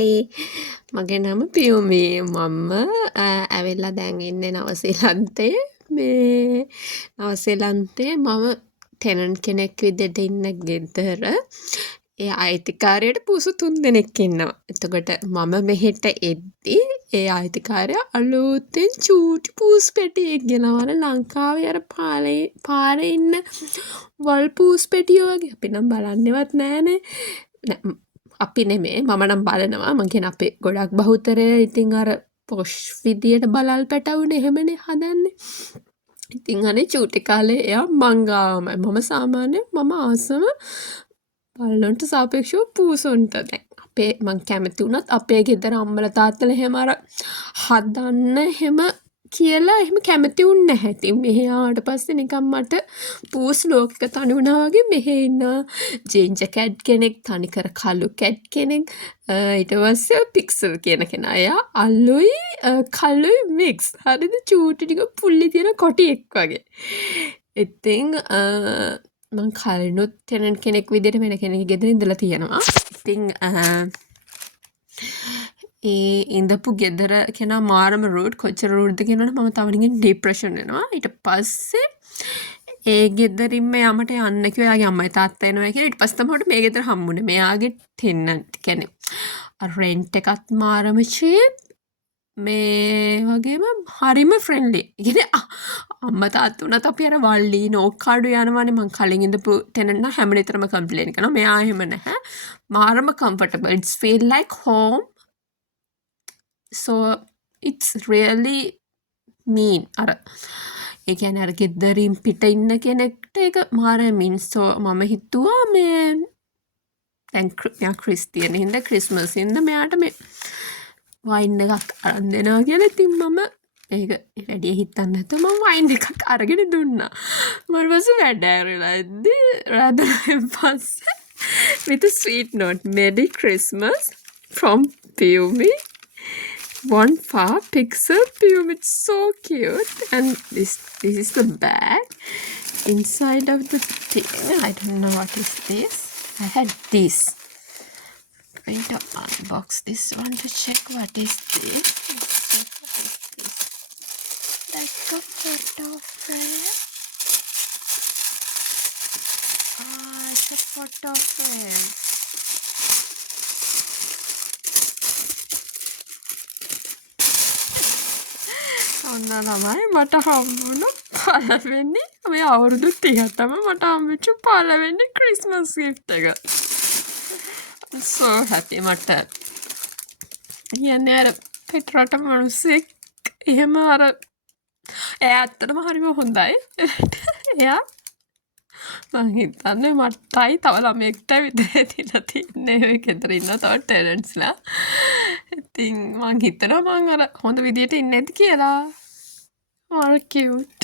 Hi මගේ නම පියුමි මම ඇවිල්ලා දැන් ඉන්නේ නවසීලන්තේ මේ නවසීලන්තේ මම ටෙනන්ට් කෙනෙක් විදිහට ඉන්න ගෙදර ඒ අයිතිකාරයට පූසු 3 දෙනෙක් ඉන්නවා. එතකොට මම මෙහෙට එද්දි ඒ අයිතිකාරයා අලුතෙන් චූටි පූස් පෙටියෙක් ගෙනවලා ලංකාවේ අර පාරේ ඉන්න වල් පූස් පෙටියෝ වගේ අපි නම් බලන්නෙවත් නෑනේ. අපි නෙමේ මම නම් බලනවා මං කියන අපේ ගොඩක් බහුතරය ඉතින් අර පොෂ් විදියට බලල් පැටවුනේ එහෙමනේ හදන්නේ. ඉතින් අනේ චූටි කාලේ එයා මං ගාවමයි. මම සාමාන්‍යයෙන් මම ආසම බල්ලොන්ට සාපේක්ෂව පූසොන්ට දැන් අපේ මං කැමති වුණත් අපේ ගෙදර අම්මලා තාත්තලා එහෙම අර හදන්න එහෙම කියලා එහෙම කැමති වුන්නේ නැහැ. ඉතින් මෙහෙ ආවට පස්සේ නිකන් මට පූස් ලෝකෙක තනි වුණා වගේ මෙහෙ ඉන්න ජින්ජර් කැට් කෙනෙක් තනිකර කළු කැට් කෙනෙක් ඊට පස්සේ පික්සල් කියන කෙනා. එයා අලුයි කළුයි මික්ස්. හරිද චූටි ටික පුල්ලි තියෙන කොටියෙක් වගේ. ඉතින් මං කලිනුත් ටෙනන්ට් කෙනෙක් විදිහට වෙන කෙනෙක්ගේ ගෙදර ඉඳලා තියෙනවා. ඉතින් ඒ ඉඳපු ගෙදර කෙනා මාරම රූඩ් කොච්චර රූඩ්ද කියනවනේ මම තව නිකන් ડિප්‍රෙෂන් වෙනවා. ඊට පස්සේ ඒ ගෙදරින්ම යමට යන්න කිව්වා. එයාගේ අම්මයි තාත්තා එනවා කියලා. ඊට පස්සේ තමයි මේ ගෙදර හම්බුනේ. මෙයාගේ ටෙනන්ට් කියන්නේ රෙන්ට් එකත් මාරම චීප්. මේ වගේම හරිම ෆ්‍රෙන්ඩ්ලි. ඉතින් අම්මා තාත්තා උනත් අපි අර වල්ලි නෝකාඩු යනවානේ මං කලින් ඉඳපු ටෙනන්ට් නම් හැම නිතරම කම්ප්ලේන් කරනවා. මෙයා එහෙම නැහැ. මාරම comfortable. It's feel like home. So it's really mean අර ඒ කියන්නේ අර ගෙදරින් පිට ඉන්න කෙනෙක්ට ඒක මාර mean. So මම හිතුවා මේ දැන් මෙයා ක්‍රිස්තියානි හින්දා ක්‍රිස්මස් හින්දා මෙයාට මේ වයින් එකක් අරන් දෙනවා කියලා. ඉතින් මම ඒක වැඩි හිතන්න නැතුව මම වයින් එකක් අරගෙන දුන්නා. ඊට පස්සේ වැඩ ඇරලා ඉද්දි රාත්‍රියෙන් පස්සේ with a sweet note, Merry Christmas from Piyumi. One far pixel Piyumi. It's so cute. And this is the bag. Inside of the thing, I don't know what is this. I had this. Going to unbox this one to check what is this. Let's check what is this. Like a photo frame. It's a photo frame. ඔන්න තමයි මට හම්බුණු පළවෙනි මේ අවුරුදු 30ටම මට හම්බෙච්ච පළවෙනි Christmas gift එක. So happy මට. කියන්නේ අර පිටරට මිනිස්සෙක් එහෙම අර එයා ඇත්තටම හරිම හොඳයි. එයා මං හිතන්නේ මටයි තව ළමයෙක්ට විතරයි දීලා තියන්නේ. ඔය ගෙදර ඉන්න තව ටෙනන්ට්ස්ලා. ඉතින් මං හිතනවා මං අර හොඳ විදියට ඉන්නේ නැති කියලා. Or cute.